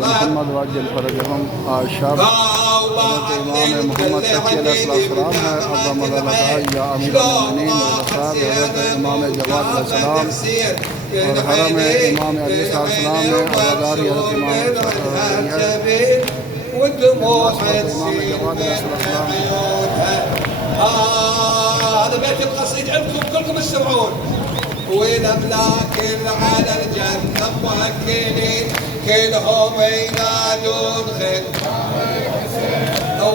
محمد وعجل فرجهم الشر إمام محمد تقي عليه السلام ہے عظم العلماء یا امیر المؤمنین صاحب حضرت امام جواد علیہ السلام اور حرم امام علی صلی اللہ علیہ وسلم میں عزاداری حضرت امام جواد علیہ السلام. هذا بيت القصيد عندكم كلكم تسمعون. والأملاك على الجنة موكلين كلهم ينادون خير.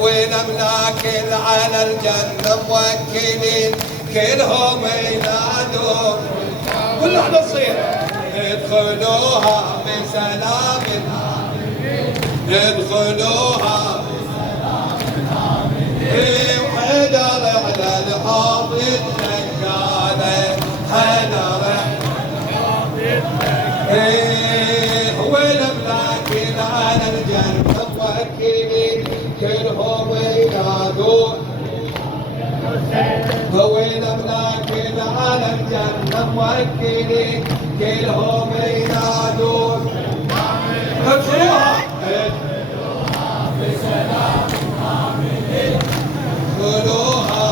والأملاك على الجنة موكلين كلهم ينادون. كل واحدة تصير ادخلوها بسلام ادخلوها وحيدر على الحوض الدجالة حيدر والأملاك على الجنة موكلين كلهم ينادون. والأملاك على الجنة موكلين كلهم ينادون. ادخلوها بسلام آمنين ادخلوها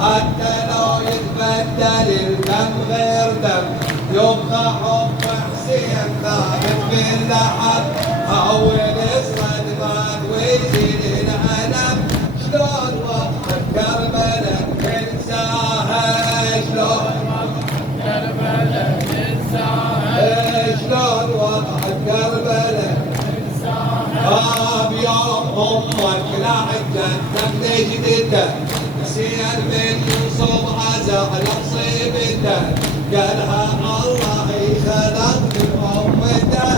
حتى لو يتبدل الدم غير دم يبقى حب حسين ثابت باللحد. أول الصدمات ويزيد الألم شلون وضعت كربلاء تنساها شلون كربلاء تنساها شلون وضعت كربلاء تنساها. بيوم أمك لا جدك لجدته سير من صبح زعل صيبته قالها الله خلق أمته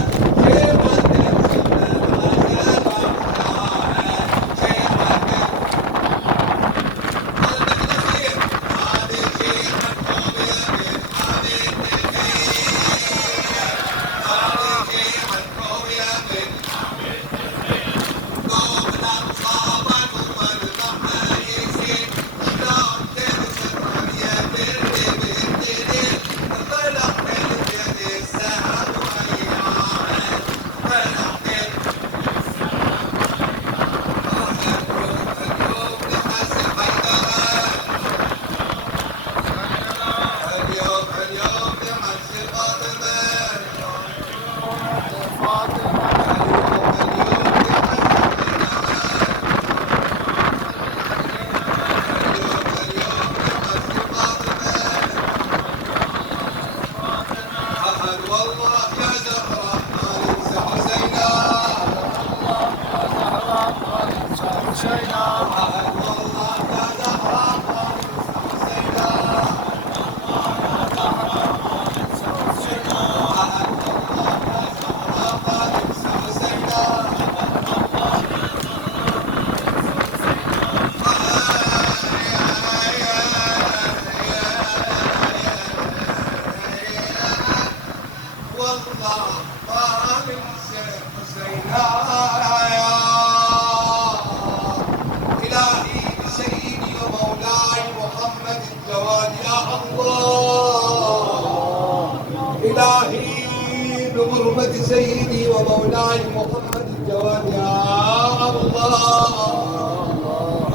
بحرمة سيدي ومولاي محمد الجواد يا الله.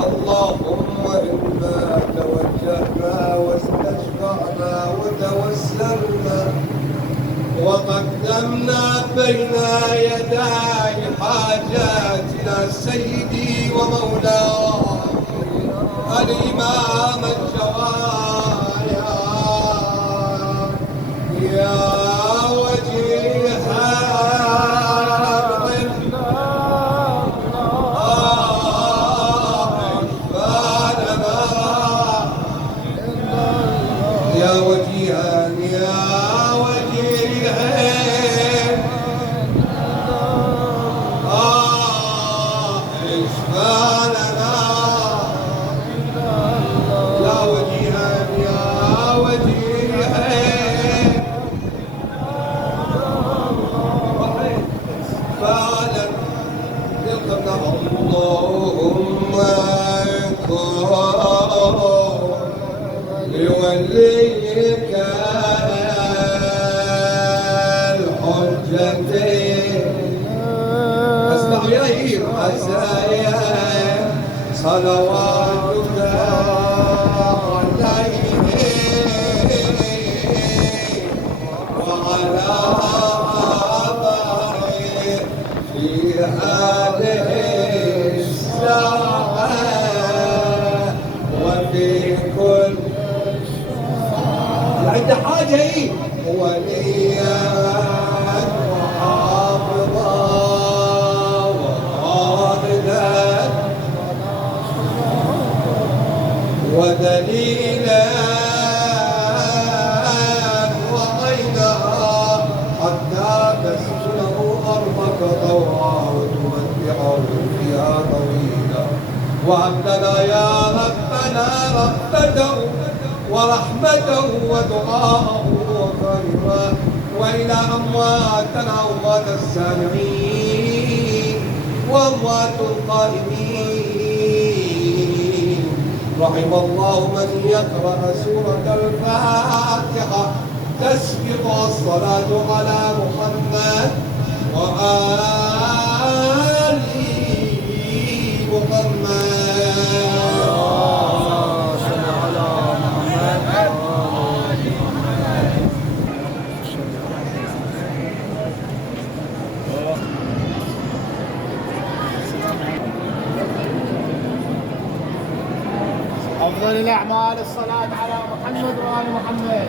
اللهم إنا توجهنا واستشفعنا وتوسلنا وقدمنا بين يداي حاجاتنا سيدي ومولاي الإمام الجواد يا اللهم كن لوليك صلواتك عليه وعلى آبائه في هذه الساعة وفي كل عنده حاجة إيه وليا وحافظا وقائدا ودليلا وعينا حتى تسكنه أرضك طوعا وتمتعه فيها طويلا وهب لنا يا ربنا رحمته ورحمته ودعاءه وخيرا وإلى أمواتنا أموات السامعين وأموات القائمين رحم الله من يقرأ سورة الفاتحة تسبق الصلاة على محمد وآل محمد أفضل الأعمال الصلاة على محمد وآل محمد.